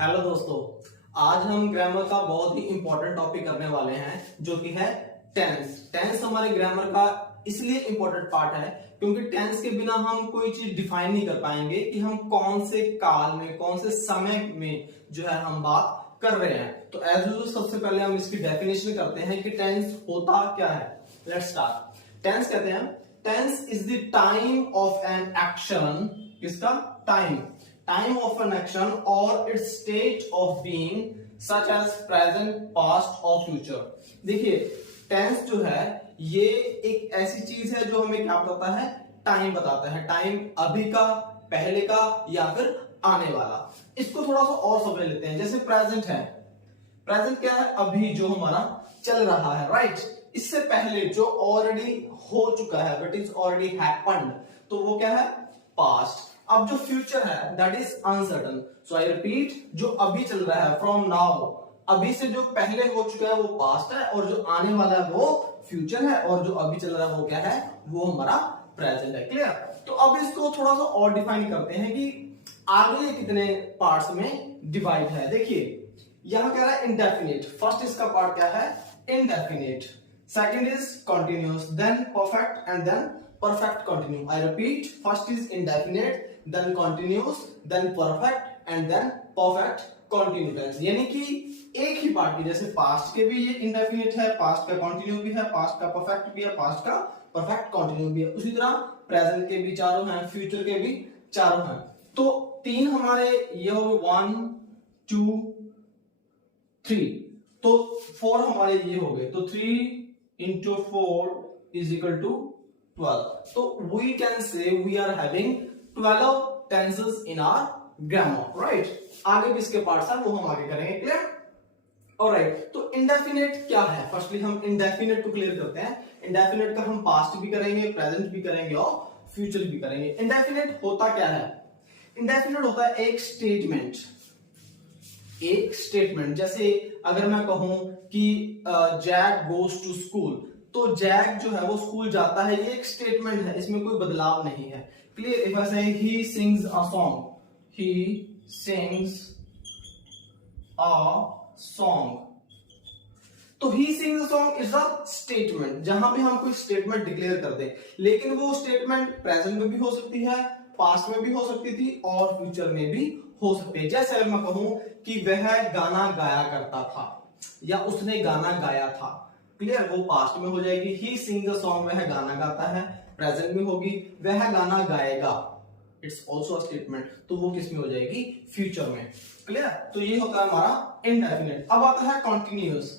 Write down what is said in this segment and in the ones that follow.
Hello दोस्तों, आज हम ग्रामर का बहुत ही इंपॉर्टेंट टॉपिक करने वाले हैं जो कि है टेंस। टेंस हमारे ग्रामर का इसलिए इंपॉर्टेंट पार्ट है क्योंकि टेंस के बिना हम कोई चीज डिफाइन नहीं कर पाएंगे कि हम कौन से काल में, कौन से समय में जो है हम बात कर रहे हैं। तो एज यूजुअल सबसे पहले हम इसकी डेफिनेशन करते हैं कि टेंस होता क्या है। Let's start. टेंस कहते हैं, tense is the time of an action. किसका? Time of an action or its state of being such as present, past और future। देखिए टेंस जो है ये एक ऐसी चीज है जो हमें क्या बताता है? टाइम बताता है। टाइम अभी का, पहले का या फिर आने वाला। इसको थोड़ा सा और समझ लेते हैं। जैसे प्रेजेंट है, प्रेजेंट क्या है? अभी जो हमारा चल रहा है, राइट। इससे पहले जो ऑलरेडी हो चुका है, बट इज ऑलरेडी हैपेंड, तो वो क्या है? पास्ट। अब जो फ्यूचर है that is uncertain. So I repeat, जो अभी चल रहा है फ्रॉम नाउ, अभी से जो पहले हो चुका है वो पास्ट है, और जो आने वाला है वो फ्यूचर है, और जो अभी चल रहा है वो क्या है? वो हमारा प्रेजेंट है। क्लियर? तो अब इसको थोड़ा सा और डिफाइन करते हैं कि आगे कितने पार्ट्स में डिवाइड है। देखिए यहां कह रहा है इंडेफिनिट। फर्स्ट इसका पार्ट क्या है? Indefinite. Second is continuous, then perfect and then perfect continue। I repeat, first is indefinite, then continuous, then perfect and then perfect continue tense। यानी कि एक ही पार्ट की, जैसे पास्ट के भी ये इंडेफिनिट है, पास्ट का कंटिन्यू भी है, पास्ट का परफेक्ट भी है, पास्ट का परफेक्ट कंटिन्यू भी है। उसी तरह प्रेजेंट के भी चारों हैं, फ्यूचर के भी चारों हैं। तो तीन हमारे ये हो गए, 1 2 3, तो 4 हमारे ये हो गए। तो 3 into 4 is equal to 12। So we can say we are having 12 tenses in our grammar, right? आगे भी इसके पार्ट्स हैं, वो हम आगे करेंगे। क्लियर? ऑलराइट। तो इंडेफिनिट क्या है? फर्स्टली हम इंडेफिनिट को क्लियर करते हैं। इंडेफिनिट का हम पास्ट भी करेंगे, प्रेजेंट भी करेंगे और फ्यूचर भी करेंगे। इंडेफिनिट होता क्या है? इंडेफिनिट होता है एक स्टेटमेंट। एक स्टेटमेंट, जैसे अगर मैं कहूं कि जैक गोज टू स्कूल, तो जैक जो है वो स्कूल जाता है, ये एक स्टेटमेंट है, इसमें कोई बदलाव नहीं है। Clear? If I say he sings a song, he sings a song, तो he sings a song is a statement. जहां भी हम कोई स्टेटमेंट डिक्लेयर कर दे, लेकिन वो स्टेटमेंट प्रेजेंट में भी हो सकती है, पास्ट में भी हो सकती थी और फ्यूचर में भी हो सकती है। जैसे अगर मैं कहूं कि वह गाना गाया करता था या उसने गाना गाया था, क्लियर? वो पास्ट में हो जाएगी। ही सिंग द सॉन्ग, वह गाना गाता है। प्रेजेंट में होगी, वह गाना गाएगा, इट्स ऑल्सो अ स्टेटमेंट, तो वो किस में हो जाएगी? फ्यूचर में। क्लियर? तो ये होता है हमारा इंडेफिनिट। अब आता है कॉन्टिन्यूअस।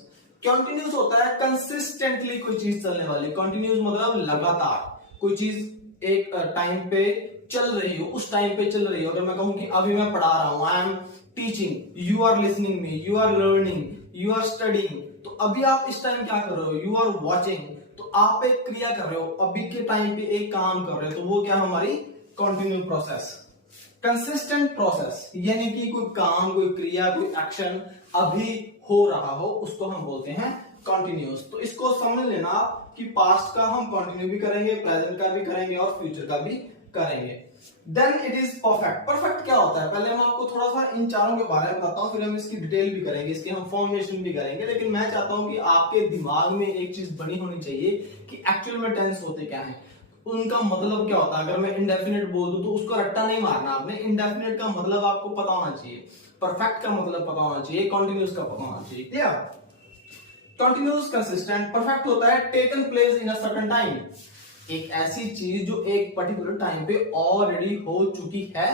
कॉन्टिन्यूअस होता है कंसिस्टेंटली कोई चीज चलने वाली। कॉन्टिन्यूअस मतलब लगातार कोई चीज एक टाइम पे चल रही हो, उस टाइम पे चल रही हो। अगर मैं कहूं कि अभी मैं पढ़ा रहा हूं, I am teaching, you are listening me, you are learning, you are studying, तो अभी आप इस टाइम क्या कर रहे हो? यू आर वॉचिंग, तो आप एक क्रिया कर रहे हो, अभी के टाइम पे एक काम कर रहे हो, तो वो क्या हमारी? Continue process, consistent process. यानी कि कोई काम, कोई क्रिया, कोई एक्शन अभी हो रहा हो, उसको हम बोलते हैं कंटिन्यूअस। तो इसको समझ लेना कि पास्ट का हम कंटिन्यू भी करेंगे, प्रेजेंट का भी करेंगे और फ्यूचर का भी करेंगे। Then it is perfect. Perfect क्या होता है? पहले मैं आपको थोड़ा सा इन चारों के बारे में बताता हूं, फिर हम इसकी डिटेल भी करेंगे, इसके हम फॉर्मेशन भी करेंगे। लेकिन मैं चाहता हूं कि आपके दिमाग में एक चीज बनी होनी चाहिए कि एक्चुअल में टेंस होते क्या हैं, उनका मतलब क्या होता है। अगर मैं इंडेफिनिट बोल दूं तो उसको रट्टा नहीं मारना आपने। इंडेफिनिट का मतलब आपको पता होना चाहिए, परफेक्ट का मतलब पता होना चाहिए, कॉन्टिन्यूअस का पता होना चाहिए। क्लियर? Continuous, consistent. परफेक्ट होता है taken place in a certain time. एक ऐसी चीज जो एक पर्टिकुलर टाइम पे ऑलरेडी हो चुकी है।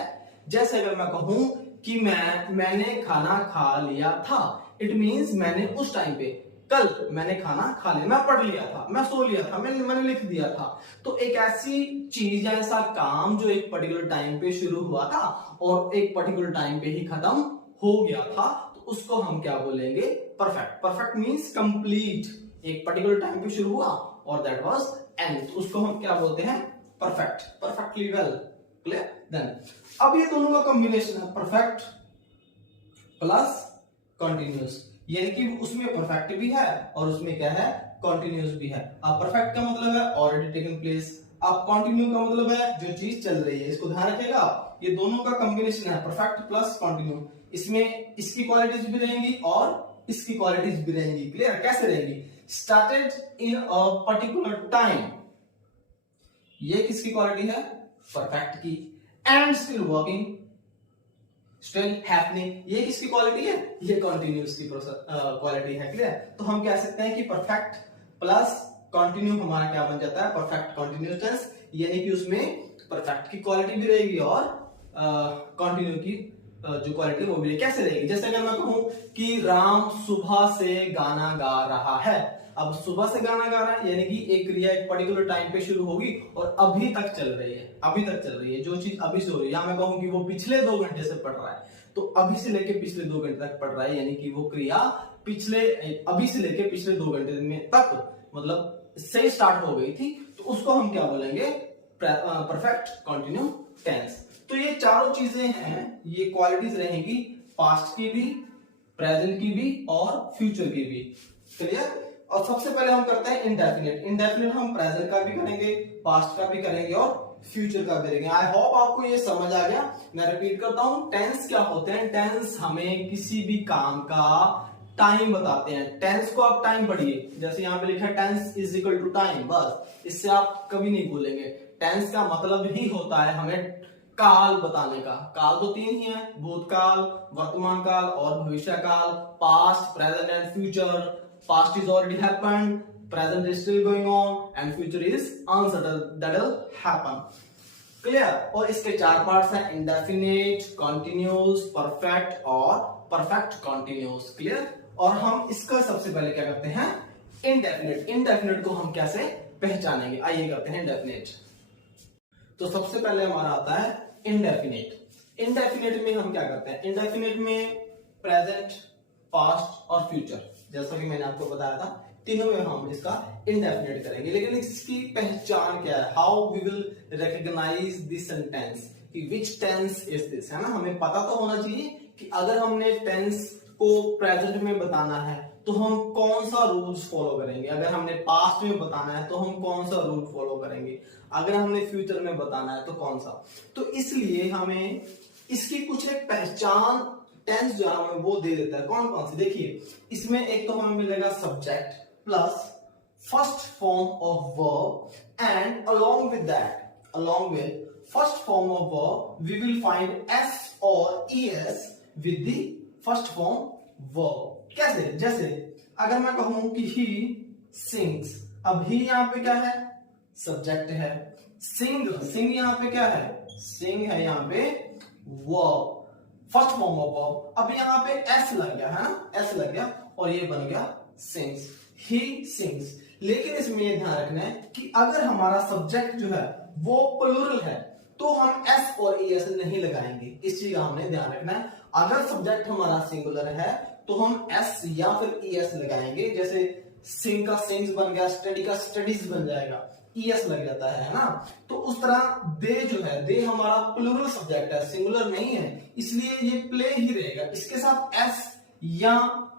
जैसे अगर मैं कहूं कि मैंने खाना खा लिया था, इट मींस मैंने उस टाइम पे, कल मैंने खाना खा लिया, मैं पढ़ लिया था, मैं सो लिया था, मैंने लिख दिया था। तो एक ऐसी चीज या ऐसा काम जो एक पर्टिकुलर टाइम पे शुरू हुआ था और एक पर्टिकुलर टाइम पे ही खत्म हो गया था, तो उसको हम क्या बोलेंगे? परफेक्ट। Perfect means complete. एक पर्टिकुलर टाइम पे शुरू हुआ और दैट वाज एंड, तो उसको हम क्या बोलते हैं? Perfect, perfectly well. Clear? Then अब ये दोनों का कॉम्बिनेशन है परफेक्ट प्लस कंटिन्यूअस, यानी कि उसमें परफेक्ट भी है और उसमें क्या है? कंटिन्यूअस भी है। अब परफेक्ट का मतलब है ऑलरेडी टेकन प्लेस, अब कंटिन्यू का मतलब है जो चीज चल रही है। इसको ध्यान रखिएगा, ये दोनों का कॉम्बिनेशन है परफेक्ट प्लस कंटिन्यू। इसमें इसकी क्वालिटीज भी रहेंगी और इसकी क्वालिटीज भी रहेंगी। क्लियर? कैसे रहेंगी? Started in a particular time, ये किसकी क्वालिटी है? परफेक्ट की। And still working, still happening, ये किसकी क्वालिटी है? ये कंटिन्यूअस की क्वालिटी है। क्लियर? तो हम कह सकते हैं कि परफेक्ट प्लस कंटिन्यू हमारा क्या बन जाता है? परफेक्ट कंटिन्यूअस टेंस, यानी कि उसमें परफेक्ट की क्वालिटी भी रहेगी और कंटिन्यू की जो क्वालिटी वो भी रहेगी। कैसे रहेगी? जैसे अगर मैं कहूं कि राम सुबह से गाना गा रहा है, अब सुबह से गाना गा रहा है यानी कि एक क्रिया एक पर्टिकुलर टाइम पे शुरू होगी और अभी तक चल रही है, अभी तक चल रही है, जो चीज अभी से हो रही है। या मैं कहूं कि वो पिछले 2 घंटे से पढ़ रहा है, तो अभी से लेके पिछले 2 घंटे तक पढ़ रहा है, यानी कि वो क्रिया अभी से लेके पिछले 2 घंटे में तक मतलब से स्टार्ट हो गई थी, तो उसको हम क्या बोलेंगे? Perfect continue tense. तो ये चारों चीजें हैं, ये क्वालिटीज रहेंगी पास्ट की भी, प्रेजेंट की भी और फ्यूचर की भी। क्लियर? और सबसे पहले हम करते हैं इंडेफिनिट। इंडेफिनिट हम प्रेजेंट का भी करेंगे, पास्ट का भी करेंगे और फ्यूचर का भी करेंगे। आई होप आपको ये समझ आ गया। मैं रिपीट करता हूं, टेंस क्या होते हैं? टेंस हमें किसी भी काम का टाइम बताते हैं। टेंस को आप टाइम पढ़िए, जैसे यहाँ पे लिखा है tense is equal to time, बस इससे आप कभी नहीं भूलेंगे। टेंस का मतलब ही होता है हमें काल बताने का। काल तो 3 ही है, भूतकाल, वर्तमान काल और भविष्य काल। Past, present and future. Past is already happened, present is still going on and future is uncertain, that will happen. Clear? और इसके 4 पार्ट्स हैं, इंडेफिनिट, कंटिन्यूअस, परफेक्ट और परफेक्ट कंटिन्यूअस। क्लियर? और हम इसका सबसे पहले क्या करते हैं? इंडेफिनिट। इंडेफिनिट को हम कैसे पहचानेंगे? आइए करते हैं इंडेफिनिट। तो सबसे पहले हमारा आता है इंडेफिनिट। इंडेफिनिट में हम क्या करते हैं? इंडेफिनिट में प्रेजेंट, पास्ट और फ्यूचर, जैसा कि मैंने आपको बताया था, तीनों में हम इसका इंडेफिनिट करेंगे। लेकिन इसकी पहचान क्या है? How we will recognize this sentence, कि विच टेंस इज दिस, है ना? हमें पता तो होना चाहिए कि अगर हमने टेंस को प्रेजेंट में बताना है तो हम कौन सा रूल्स फॉलो करेंगे, अगर हमने पास्ट में बताना है तो हम कौन सा रूल फॉलो करेंगे, अगर हमने फ्यूचर में बताना है तो कौन सा। तो इसलिए हमें इसकी कुछ एक पहचान टेंस जो हमें वो दे देता है। कौन कौन सी? देखिए, इसमें एक तो हमें मिलेगा subject plus first form of verb and along with first form of verb we will find S और ES with the first form verb. कैसे? जैसे अगर मैं कहूं कि ही सिंग्स, अब ही यहां पे क्या है? सब्जेक्ट है। सिंग यहां पे क्या है? सिंग है यहां पे verb, first form of verb. अब यहां पे एस लग गया है ना, एस लग गया और ये बन गया सिंग्स, ही सिंग्स। लेकिन इसमें ये ध्यान रखना है कि अगर हमारा सब्जेक्ट जो है वो प्लूरल है तो हम एस और ईएस नहीं लगाएंगे, इस चीज का हमने ध्यान रखना है। अगर सब्जेक्ट हमारा सिंगुलर है तो हम एस या फिर ईएस लगाएंगे, जैसे सिंग का सिंग्स बन गया, स्टडी का स्टडीज बन जाएगा, ईएस लग जाता है ना। तो उस तरह दे जो है, दे हमारा प्लूरल सब्जेक्ट है, सिंगुलर नहीं है, इसलिए ये प्ले ही रहेगा, इसके साथ एस या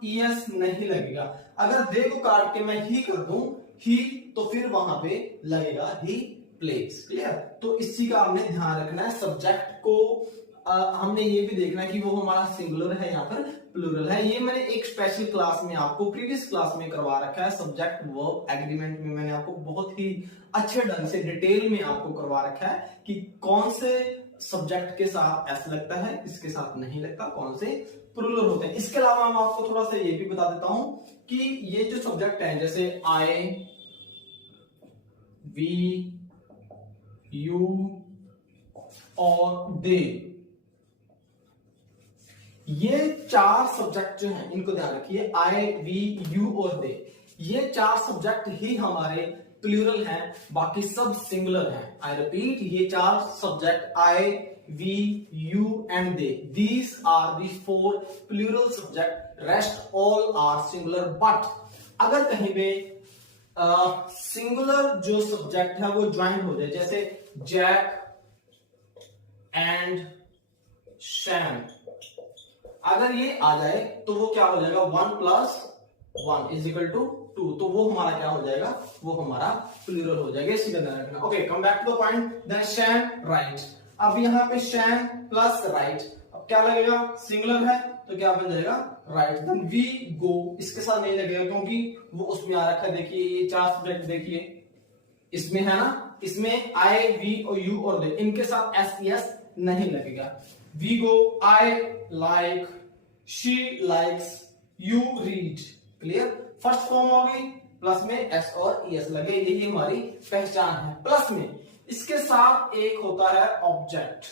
ईएस नहीं लगेगा। अगर दे को काट के मैं ही कर दूं ही, तो फिर वहां पे लगेगा ही प्लेस। क्लियर? तो इस चीज का हमने ध्यान रखना है। सब्जेक्ट को हमने ये भी देखना है कि वो हमारा सिंगुलर है या फिर प्लूरल है। ये मैंने एक स्पेशल क्लास में आपको प्रीवियस क्लास में करवा रखा है, सब्जेक्ट वर्ब एग्रीमेंट में मैंने आपको बहुत ही अच्छे ढंग से डिटेल में आपको करवा रखा है कि कौन से सब्जेक्ट के साथ एस लगता है, किसके साथ नहीं लगता, कौन से प्लूरल होते हैं। इसके अलावा मैं आपको थोड़ा सा ये भी बता देता हूं कि ये जो सब्जेक्ट है, जैसे आई, वी, यू और दे, ये 4 सब्जेक्ट जो हैं इनको ध्यान रखिए, आई, वी, यू और दे, ये 4 सब्जेक्ट ही हमारे प्लूरल हैं, बाकी सब सिंगुलर हैं। आई रिपीट, ये 4 subject I, we, you and they, these are the 4 plural subject, rest all are singular. But अगर कहीं पे सिंगुलर जो सब्जेक्ट है वो ज्वाइन हो जाए, जैसे जैक एंड शैम, अगर ये आ जाए तो वो क्या हो जाएगा? 1 + 1 इज इक्वल टू 2, तो वो हमारा क्या हो जाएगा? वो हमारा प्लूरल हो जाएगा। इसी का ध्यान रखना। Okay, come back to the point. Then same right, अब यहाँ पे शैम प्लस राइट, क्या लगेगा, सिंगुलर है तो क्या बन जाएगा, राइट। देन वी गो इसके साथ नहीं लगेगा क्योंकि वो उसमें आ रखा है। देखिए ये 4 सब्जेक्ट देखिए इसमें है ना, इसमें आई वी और यू और दे, इनके साथ एस एस नहीं लगेगा। We go, I like, she likes, you read. Clear, first form हो गई, प्लस में एस और एस लगे, यही हमारी पहचान है। प्लस में इसके साथ एक होता है object,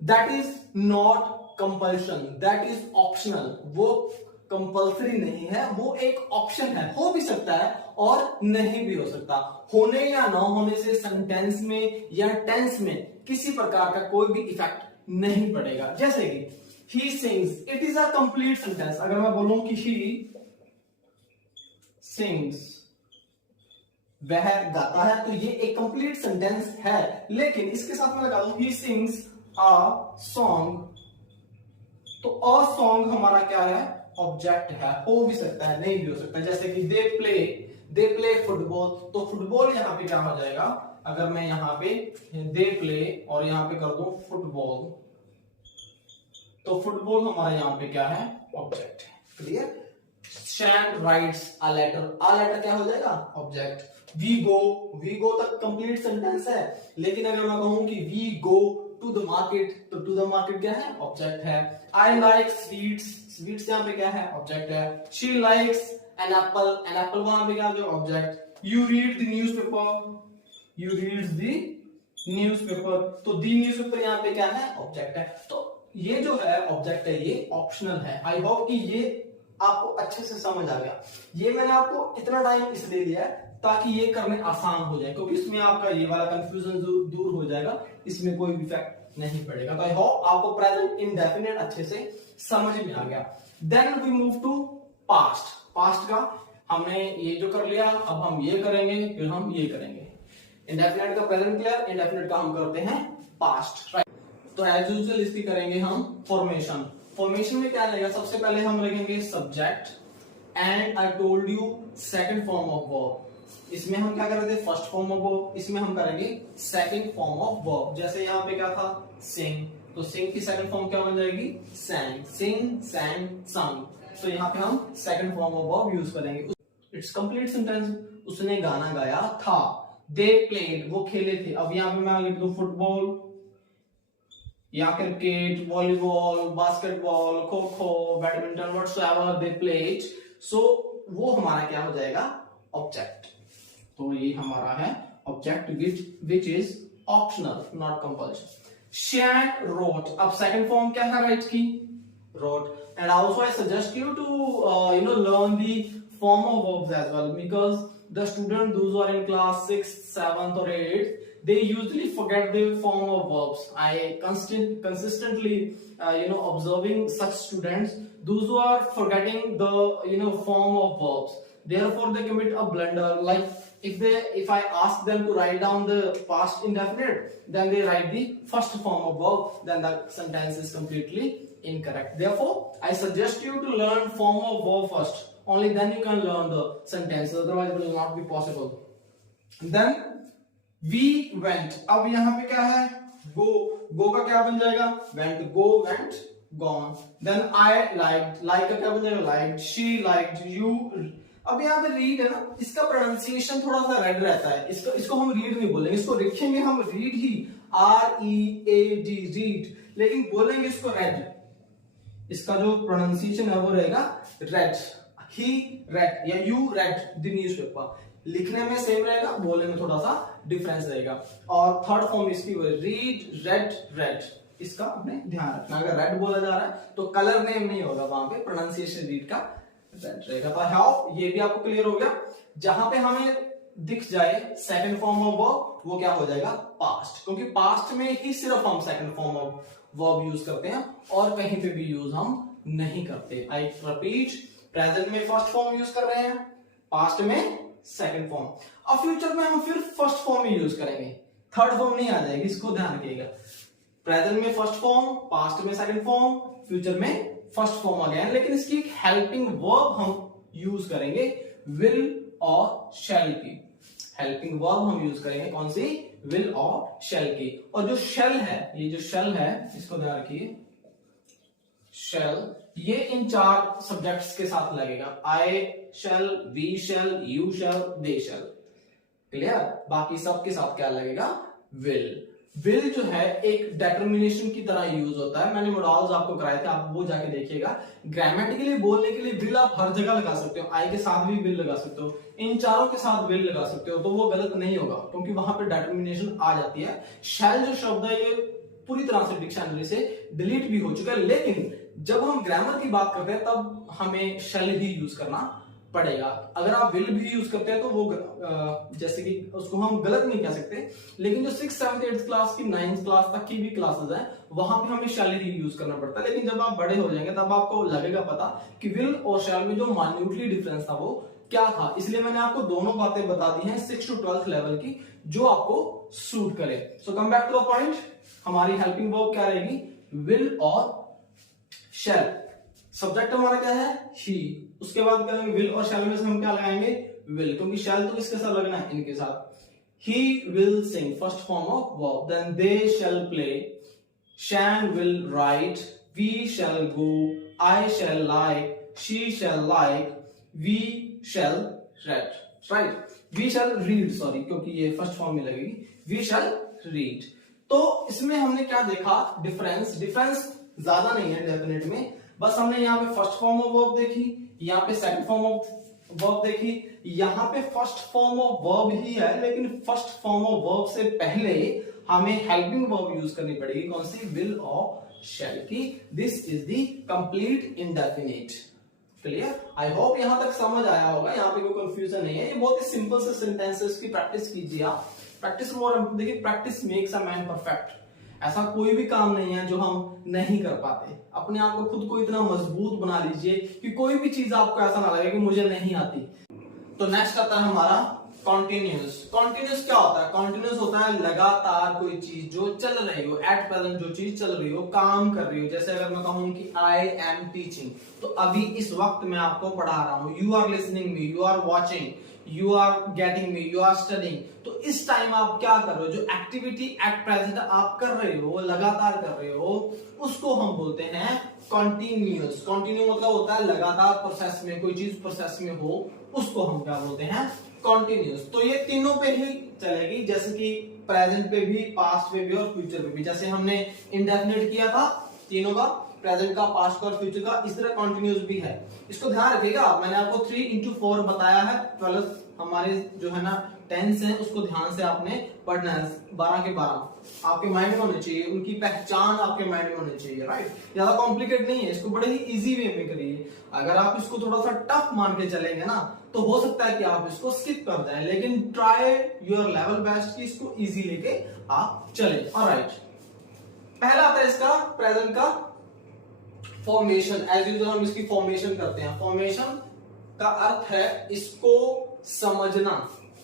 that is not compulsion, that is optional. वो कंपल्सरी नहीं है, वो एक ऑप्शन है, हो भी सकता है और नहीं भी हो सकता। होने या ना होने से सेंटेंस में या टेंस में किसी प्रकार का कोई भी इफेक्ट नहीं पड़ेगा। जैसे कि he sings, it is a complete sentence. अगर मैं बोलूं कि he sings, वह गाता है, तो ये एक कंप्लीट सेंटेंस है। लेकिन इसके साथ मैं लगा दूं he sings a song, तो अ सॉन्ग हमारा क्या है, ऑब्जेक्ट है, हो भी सकता है नहीं भी हो सकता है। जैसे कि दे प्ले फुटबॉल, तो फुटबॉल यहाँ पे क्या हो जाएगा, अगर मैं यहाँ पे दे प्ले और यहाँ पे कर दूं फुटबॉल, तो फुटबॉल हमारा यहाँ पे क्या है, ऑब्जेक्ट है। क्लियर। शैन राइट्स अ लेटर क्या हो जाएगा, ऑब्जेक्ट। वी गो तक कंप्लीट सेंटेंस है, लेकिन अगर मैं कहूं कि we go to the market, तो टू द मार्केट क्या है, ऑब्जेक्ट है। आई लाइक स्वीट्स यहाँ पे क्या है, ऑब्जेक्ट है। शी लाइक्स एन एप्पल वहां पे क्या है, object. You read the newspaper, तो द न्यूज़पेपर यहाँ पे क्या है, ऑब्जेक्ट है। तो ये जो है ऑब्जेक्ट है, ये ऑप्शनल है। आई होप कि ये आपको अच्छे से समझ आ गया। ये मैंने आपको इतना टाइम इसलिए लिया है ताकि ये करने आसान हो जाए, क्योंकि इसमें आपका ये वाला कंफ्यूजन दूर हो जाएगा, इसमें कोई भी इफेक्ट नहीं पड़ेगा। तो आई होप आपको प्रेजेंट इंडेफिनिट अच्छे से समझ में आ गया। Then we move to past का हमने ये जो कर लिया, अब हम ये करेंगे, फिर हम ये करेंगे। इंडेफिनिट का प्रेजेंट क्लियर, इंडेफिनिट का हम करते हैं पास्ट, राइट। तो एज यूजुअल इसकी करेंगे हम फॉर्मेशन में क्या रहेगा, सबसे पहले हम रखेंगे subject and I told you second form of verb. इसमें हम क्या करेंगे, फर्स्ट फॉर्म ऑफ वर्ब, इसमें हम करेंगे सेकंड फॉर्म ऑफ वर्ब। जैसे यहाँ पे क्या था, सिंग, तो सिंग की सेकंड फॉर्म क्या बन जाएगी, सैंग, सिंग सैंग संग। तो यहाँ पे हम second form of verb use करेंगे। इट्स कंप्लीट सेंटेंस, उसने गाना गाया था। दे प्लेड, वो खेले थे। अब यहाँ पे मैं लिख दूं फुटबॉल या cricket, volleyball, basketball, kho kho, badminton, whatsoever they played, सो वो हमारा क्या हो जाएगा, ऑब्जेक्ट। तो ये हमारा है object which is optional, not compulsion. शैन रोट, अब सेकंड फॉर्म क्या है राइट की, wrote. And also I suggest you to learn the form of verbs as well, because the student those who are in class 6th, 7th or 8th, they usually forget the form of verbs. I consistently observing such students, those who are forgetting the form of verbs, therefore they commit a blunder. Like if I ask them to write down the past indefinite, then they write the first form of verb, then the sentence is completely incorrect. Therefore I suggest you to learn form of verb first, only then you can learn the sentence, otherwise it will not be possible. Then we went, अब यहाँ पे क्या है, go का क्या बन जाएगा, went, go went gone. Then I liked, like का क्या बन जाएगा, liked, she liked, you। अब यहाँ पे रीड है ना, इसका प्रोनाउंसिएशन थोड़ा सा रेड रहता है, इसको हम रीड नहीं बोलेंगे, इसको लिखेंगे हम रीड ही, READ, रीड, लेकिन बोलेंगे इसको रेड। इसका जो प्रोनाउंसिएशन है वो रहेगा रेड। ही रेड या यू रेड द न्यूज़पेपर, लिखने में सेम रहेगा, बोलने में थोड़ा सा डिफरेंस रहेगा। और थर्ड फॉर्म इसकी रीड, रेड, इसका आपने ध्यान रखना। अगर रेड बोला जा रहा है तो कलर नेम नहीं होगा, वहां पे प्रोनाउंसिएशन रीड का रेड रहेगा। तो हाउ ये भी आपको क्लियर हो गया। जहां पे हमें दिख जाए सेकंड फॉर्म ऑफ वर्ब, वो क्या हो जाएगा, पास्ट, क्योंकि पास्ट में ही सिर्फ हम second form of verb use करते हैं और कहीं पे भी यूज हम नहीं करते। आई रिपीट, प्रेजेंट में फर्स्ट फॉर्म यूज कर रहे हैं, पास्ट में सेकंड फॉर्म, और फ्यूचर में हम फिर फर्स्ट फॉर्म ही यूज करेंगे, थर्ड फॉर्म नहीं आ जाएगी, इसको ध्यान रखिएगा। प्रेजेंट में फर्स्ट फॉर्म, पास्ट में सेकंड फॉर्म, फ्यूचर में फर्स्ट फॉर्म आ गया, लेकिन इसकी एक हेल्पिंग वर्ब हम यूज करेंगे, विल और शैल की। हेल्पिंग वर्ब हम यूज करेंगे कौन सी, विल और शैल की। और जो शेल है, ये जो शेल है, इसको ध्यान रखिए, shall, ये इन 4 सब्जेक्ट्स के साथ लगेगा। I shall, we shall, you shall, they shall। Clear? बाकी सब के साथ क्या लगेगा? will। will जो है एक डेटर्मिनेशन की तरह यूज होता है। मैंने मॉडल्स आपको कराए थे, आप वो जाके देखिएगा। ग्रामेटिकली बोलने के लिए will आप हर जगह लगा सकते हो। I के साथ भी will लगा सकते हो, इन चारों के साथ will लगा सकते हो, तो वो गलत नहीं होगा क्योंकि वहां पे डेटर्मिनेशन आ जाती है। shall जो शब्द है ये पूरी तरह से डिक्शनरी से डिलीट भी हो चुका है, लेकिन जब हम ग्रामर की बात करते हैं तब हमें shall ही यूज करना पड़ेगा। अगर आप will भी यूज करते हैं तो वो जैसे कि उसको हम गलत नहीं कह सकते, लेकिन जो 6th 7th 8th क्लास की 9th क्लास तक की भी क्लासेस हैं वहां पे हमें shall ही यूज करना पड़ता है। लेकिन जब आप बड़े हो जाएंगे तब आपको लगेगा पता कि will और shall में जो माइन्यूटली डिफरेंस था वो क्या था। इसलिए मैंने आपको दोनों बातें बता दी हैं 6th to 12th लेवल की, जो आपको सूट करे। So come back to the point, हमारी हेल्पिंग वर्ब क्या रहेगी? will और shall। सब्जेक्ट हमारा क्या है? he। उसके बाद करेंगे will और shall में से हम क्या लगाएंगे? will, क्योंकि shall तो किसके साथ लगना है? इनके साथ। he will sing, first form of verb, then they shall play, Shan will write, we shall go, I shall like, she shall like, we shall read, right? we shall read, sorry, क्योंकि ये first form में लगेगी, we shall read। तो इसमें हमने क्या देखा? Difference ज्यादा नहीं है डेफिनेट में, बस हमने यहाँ पे फर्स्ट फॉर्म ऑफ वर्ब देखी, यहाँ पे सेकंड फॉर्म ऑफ वर्ब देखी, यहाँ पे फर्स्ट फॉर्म ऑफ वर्ब ही है, लेकिन फर्स्ट फॉर्म ऑफ वर्ब से पहले हमें हेल्पिंग वर्ब यूज करनी पड़ेगी। कौन सी? will और shall की। This is the complete indefinite. Clear? I hope यहां तक समझ आया होगा, यहाँ पे कोई कंफ्यूजन नहीं है। ये बहुत ही सिंपल से सेंटेंसेस की प्रैक्टिस कीजिए आप। प्रैक्टिस मोर, देखिए practice makes a man perfect. ऐसा कोई भी काम नहीं है जो हम नहीं कर पाते। अपने आप को खुद को इतना मजबूत बना लीजिए कि कोई भी चीज आपको ऐसा ना लगे कि मुझे नहीं आती। तो नेक्स्ट आता है हमारा कॉन्टिन्यूस। कॉन्टिन्यूस क्या होता है? कॉन्टिन्यूस होता है लगातार कोई चीज जो चल रही हो, एट प्रेजेंट जो चीज चल रही हो, काम कर रही हो। जैसे अगर मैं कहूं कि आई एम टीचिंग, तो अभी इस वक्त मैं आपको पढ़ा रहा हूं। You are listening me, you are watching, you are getting me, you are studying. तो इस टाइम आप क्या कर रहे हो? जो एक्टिविटी एट प्रेजेंट आप कर रहे हो, लगातार कर रहे हो, उसको हम बोलते हैं कॉन्टिन्यूस। कॉन्टिन्यू मतलब होता है लगातार प्रोसेस में, कोई चीज प्रोसेस में हो, उसको हम क्या बोलते हैं? कॉन्टिन्यूस। तो ये तीनों पे ही चलेगी, जैसे कि प्रेजेंट पे भी, पास्ट पे भी और फ्यूचर पे भी। जैसे हमने इंडेफिनिट किया था तीनों का, प्रेजेंट का, पास्ट का और फ्यूचर का, इस तरह कॉन्टिन्यूस भी है। इसको ध्यान रखिएगा, मैंने आपको 3x4 बताया है। 12 हमारे जो है ना टेंस है, उसको ध्यान से आपने पढ़ना है। 12 के 12 आपके माइंड में होने चाहिए, उनकी पहचान आपके माइंड में होनी चाहिए, राइट? ज्यादा कॉम्प्लिकेट नहीं है, इसको बड़े ही इजी वे में करिए। अगर आप इसको थोड़ा सा टफ मान के चलेंगे ना, तो हो सकता है कि आप इसको स्किप कर जाएं, लेकिन ट्राई योर लेवल बेस्ट कि इसको इजी लेके आप चलें। ऑलराइट, पहला आता है इसका प्रेजेंट का फॉर्मेशन। एज यूजुअल हम इसकी फॉर्मेशन करते हैं। फॉर्मेशन का अर्थ है इसको समझना,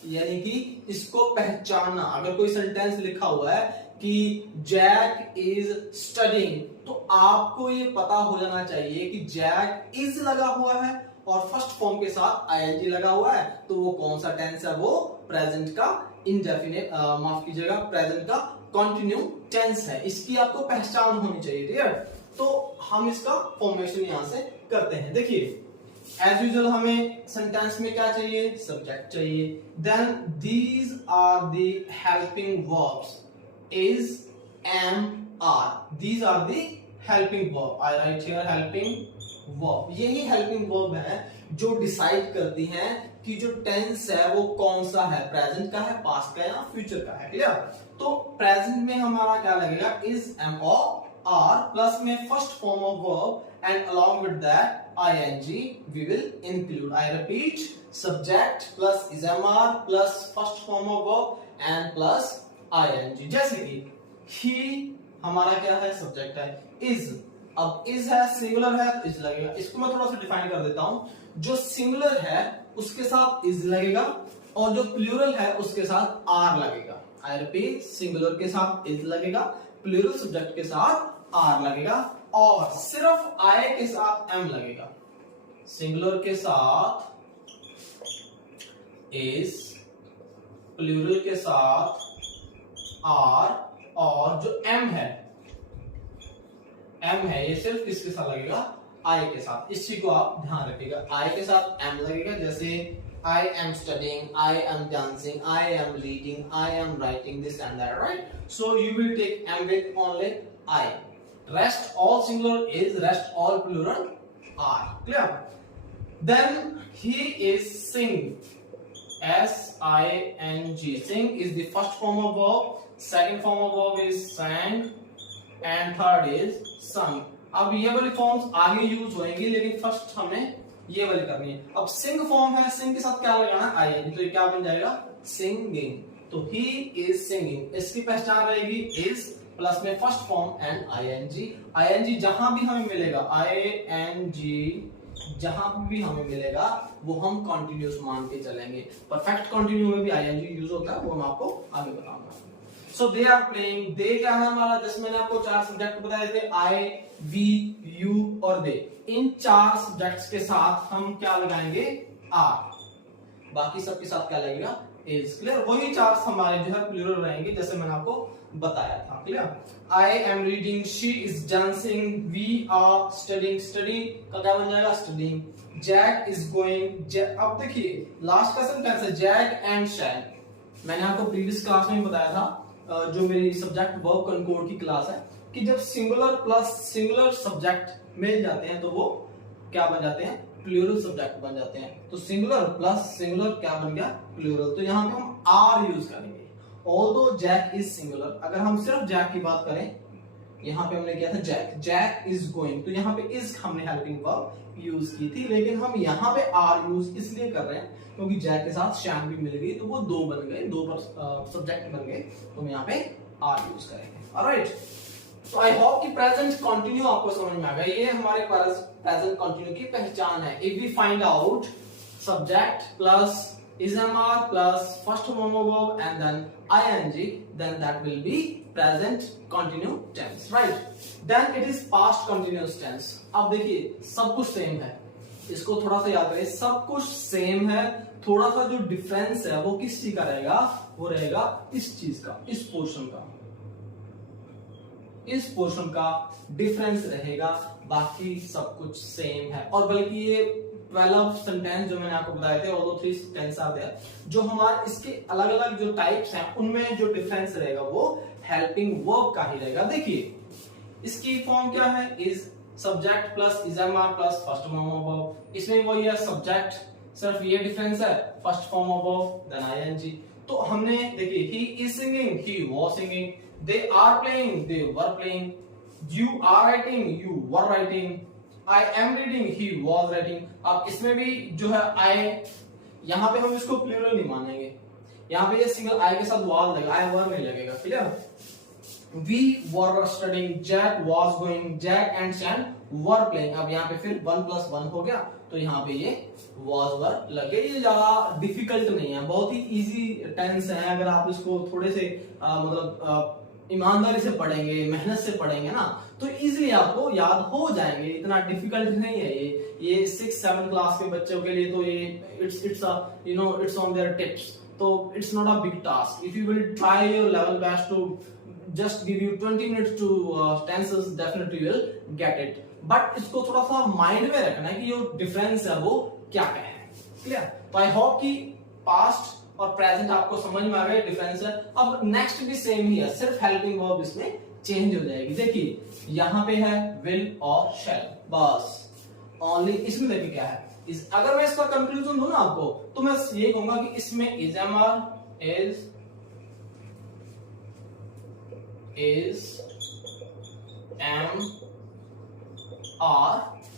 यानी कि इसको पहचानना। अगर कोई सेंटेंस लिखा हुआ है कि जैक इज स्टडिंग, तो आपको ये पता हो जाना चाहिए कि जैक इज लगा हुआ है और फर्स्ट फॉर्म के साथ आईएनजी लगा हुआ है, तो वो कौन सा टेंस है? वो प्रेजेंट का इंडेफिनिट, माफ कीजिएगा, प्रेजेंट का कंटिन्यू टेंस है। इसकी आपको पहचान होनी चाहिए, ठीक है? तो हम इसका फॉर्मेशन यहां से करते हैं। देखिए, एज यूजुअल हमें सेंटेंस में क्या चाहिए? सब्जेक्ट चाहिए। Then these are the helping verbs, is, am, are. These are the helping verb. I write here helping verb. यही हेल्पिंग वर्ब है जो डिसाइड करती हैं कि जो टेंस है वो कौन सा है, प्रेजेंट का है, पास्ट का या फ्यूचर का है। क्लियर? तो प्रेजेंट में हमारा क्या लगेगा? इज, एम और आर, प्लस में first form of verb and along with that ing we will include. I repeat, subject plus is, mr plus first form of verb and plus ing. जैसे कि he हमारा क्या है? Subject है। is, अब is है, singular है तो is लगेगा। इसको मैं थोड़ा सा डिफाइन कर देता हूं। जो सिंगुलर है उसके साथ is लगेगा और जो प्लूरल है उसके साथ r लगेगा। I repeat, सिंगुलर के साथ is लगेगा, प्लूरल सब्जेक्ट के साथ r लगेगा और सिर्फ I के साथ m लगेगा। सिंगुलर के साथ is, प्लूरल के साथ r और जो m है एम है ये सिर्फ किसके साथ लगेगा, आई के साथ। इस चीज को आप ध्यान रखिएगा, आई के साथ एम लगेगा। जैसे I am studying, I am dancing, I am reading, I am writing, this and that, right? So you will take M with only I. Rest all singular is, rest all plural are. Clear? Then he is sing. S-I-N-G. Sing is the first form of verb. Second form of verb is sang, and third is sung. अब ये वाली forms आगे use होंगी, लेकिन first हमें ये वाली करनी है। अब सिंग फॉर्म है, सिंग के साथ क्या लगाना है, आई, तो ये क्या बन जाएगा, सिंगिंग। तो ही इज सिंगिंग, इसकी पहचान रहेगी इज प्लस में first form and ING. ING जहां भी हमें मिलेगा, आईएनजी जहां भी हमें मिलेगा वो हम कॉन्टिन्यूस मान के चलेंगे। परफेक्ट कॉन्टिन्यू में भी आईएनजी यूज होता है, वो मैं आपको आगे बताऊंगा। सो दे आर प्लेइंग, दे क्या है हमारा, जैसे मैंने आपको 4 सब्जेक्ट बताए थे, आई, वी, यू और दे। इन 4 सब्जेक्ट्स के साथ हम क्या लगाएंगे, आर, बाकी सबके साथ क्या लगेगा, इज। क्लियर? वही 4 हमारे जो है प्लूरल रहेंगे, जैसे मैंने आपको बताया था। Clear? I am reading, she is dancing, we are studying, study का क्या बन जाएगा, स्टडीइंग। जैक इज गोइंग, अब देखिए लास्ट का सेंटेंस है जैक एंड शैल। मैंने आपको प्रीवियस क्लास में बताया था, जो मेरी सब्जेक्ट वर्ब कंकोड की क्लास है, कि जब सिंगुलर प्लस सिंगुलर सब्जेक्ट मिल जाते हैं तो वो क्या बन जाते हैं, प्लूरल सब्जेक्ट बन जाते हैं। तो सिंगुलर प्लस सिंगुलर क्या बन गया, प्लूरल। तो यहाँ पे हम आर यूज करेंगे। ऑल्दो जैक इज सिंगुलर, अगर हम सिर्फ जैक की बात करें, यहाँ पे हमने किया था जैक, जैक इज गोइंग, तो यहाँ पे इज हमने हेल्पिंग वर्ब यूज की थी, लेकिन हम यहाँ पे आर यूज इसलिए कर रहे हैं क्योंकि जैक के साथ शैम भी मिल गई, तो वो 2 बन गए, 2 पर सब्जेक्ट बन गए, तो हम यहाँ पे आर यूज करेंगे। ऑलराइट, तो आई होप कि प्रेजेंट कंटिन्यू आपको समझ में आ गया। ये हमारे पास प्रेजेंट कंटिन्यू की पहचान है। If we find out subject plus ismr plus first form of verb and then ing, then that will be present continuous tense, right? Then it is past continuous tense. अब देखिए सब कुछ same है, इसको थोड़ा सा याद करें, सब कुछ सेम है, थोड़ा सा जो डिफरेंस है वो किस चीज का रहेगा, वो रहेगा इस चीज का, इस पोर्शन का, इस पोर्शन का डिफरेंस रहेगा, बाकी सब कुछ सेम है। और बल्कि ये 12 सेंटेंस जो मैंने आपको बताए थे, ऑल्दो 3 टेंस आर देयर, जो हमारे इसके अलग अलग जो टाइप्स हैं उनमें जो डिफरेंस रहेगा वो हेल्पिंग वर्ब का ही रहेगा। देखिए इसकी फॉर्म क्या है, is subject plus is am are plus first form of verb. इसमें वही है सब्जेक्ट, सिर्फ ये डिफरेंस है, first form of verb then ING. तो हमने देखिए he is singing, he was singing, they are playing, they were playing, you are writing, you were writing, I am reading, he was writing। अब इसमें भी जो है I, यहाँ पे हम इसको प्लूरल नहीं मानेंगे, यहाँ पे ये सिंगल I के साथ was लगेगा, I were नहीं लगेगा। Clear? We were studying, Jack was going, Jack and Sam were playing। अब यहाँ पे फिर 1 + 1 हो गया, तो यहाँ पे ये was were लगे। ये ज्यादा डिफिकल्ट नहीं है, बहुत ही इजी टेंस है। अगर आप इसको थोड़े से मतलब ईमानदारी से पढ़ेंगे, मेहनत से पढ़ेंगे ना, तो इजीली आपको याद हो जाएंगे, इतना डिफिकल्ट नहीं है ये 6-7 क्लास के बच्चों के लिए तो ये इट्स ऑन देयर टिप्स, तो it's not a big task. If you will try your level best to just give you 20 minutes to tenses, definitely you will get it. But इसको थोड़ा सा माइंड में रखना है कि जो डिफरेंस है वो क्या क्या है। क्लियर? तो आई होप कि पास्ट और प्रेजेंट आपको समझ में आ गया डिफरेंस है। अब नेक्स्ट भी सेम ही है, सिर्फ हेल्पिंग वर्ब इसमें चेंज हो जाएगी। देखिए यहां पे है विल और शैल, बस ओनली। इसमें देखिए क्या है, अगर मैं इसका कंक्लूजन दूं ना आपको, तो मैं ये कहूंगा कि इसमें इज एम आर,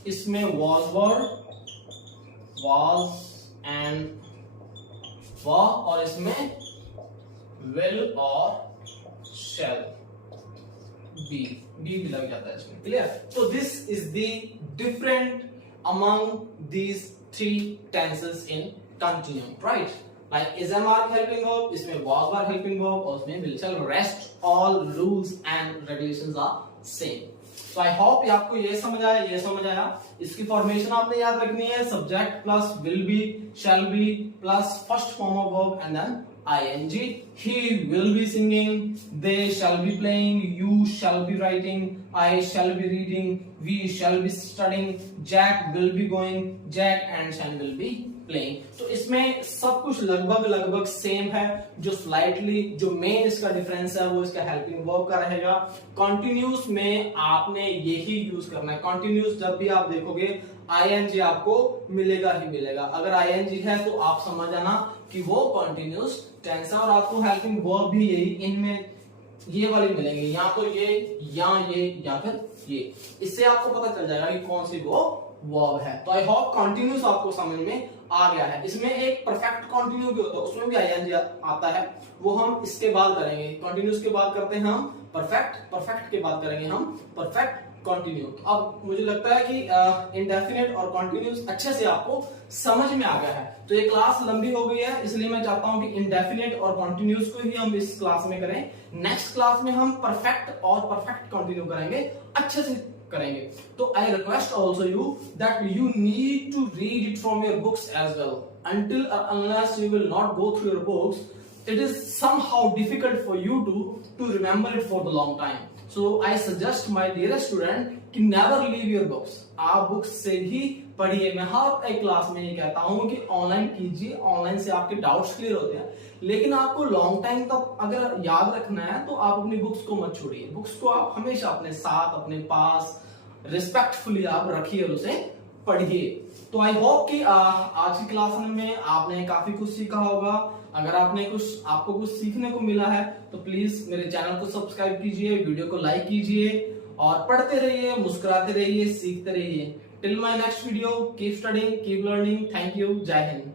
इसमें was and और इसमें will और shall भी लग जाता है इसमें। क्लियर? तो this is the different among these 3 tenses in continuum, right? Like is am are helping verb, इसमें was were helping verb, और उसमें will shall, rest all rules and regulations are same। तो आई होप आपको ये समझ आया। इसकी formation आपने याद रखनी है, subject plus will be, shall be plus first form of verb and then ing, he will be singing, they shall be playing, you shall be writing, I shall be reading, we shall be studying, Jack will be going, Jack and Shan will be playing। तो इसमें सब कुछ लगभग same है। जो slightly जो main इसका difference है वो इसका हेल्पिंग वर्ब का रहेगा। कॉन्टिन्यूस में आपने यही यूज करना है। कॉन्टिन्यूस जब भी आप देखोगे ing आपको मिलेगा ही मिलेगा। अगर ing है तो आप समझ जाना कि वो कॉन्टिन्यूस टेंस है। और आपको हेल्पिंग वर्ब भी यही इनमें ये वाले मिलेंगे, या तो ये या फिर ये। इससे आपको पता चल जाएगा कि कौन सी वो वर्ब है। तो आई होप कॉन्टिन्यूस आपको समझ में आ गया है। इसमें एक परफेक्ट कॉन्टिन्यू भी होता है, उसमें भी ing आता है, वो हम इसके बाद करेंगे। कॉन्टिन्यूस के बाद करते हैं हम परफेक्ट के बाद करेंगे हम परफेक्ट कॉन्टिन्यू। अब मुझे लगता है कि इंडेफिनिट और कॉन्टिन्यूस अच्छे से आपको समझ में आ गया है। तो ये क्लास लंबी हो गई है, इसलिए मैं चाहता हूं कि इंडेफिनिट और कॉन्टिन्यूस को ही हम इस क्लास में करें। नेक्स्ट क्लास में हम परफेक्ट और परफेक्ट कॉन्टिन्यू करेंगे, अच्छे से करेंगे। तो I request also you that you need to read it from your books as well. until or unless you will not go through your books, it is somehow difficult for you to remember it for the long time. So I suggest my dearest student कि never leave your books। आप books से ही पढ़िए। मैं हर एक class में ये कहता हूं कि ऑनलाइन कीजिए, ऑनलाइन से आपके डाउट्स क्लियर होते हैं, लेकिन आपको लॉन्ग टाइम तक अगर याद रखना है तो आप अपनी बुक्स को मत छोड़िए। बुक्स को आप हमेशा अपने साथ, अपने पास रिस्पेक्टफुली आप रखिए और उसे पढ़िए। तो आई होप कि आज की क्लास में आपने काफी कुछ सीखा होगा। अगर आपको कुछ सीखने को मिला है तो प्लीज मेरे चैनल को सब्सक्राइब कीजिए, वीडियो को लाइक कीजिए और पढ़ते रहिए, मुस्कुराते रहिए, सीखते रहिए। Till my next video, keep studying, keep learning. Thank you, जय हिंद।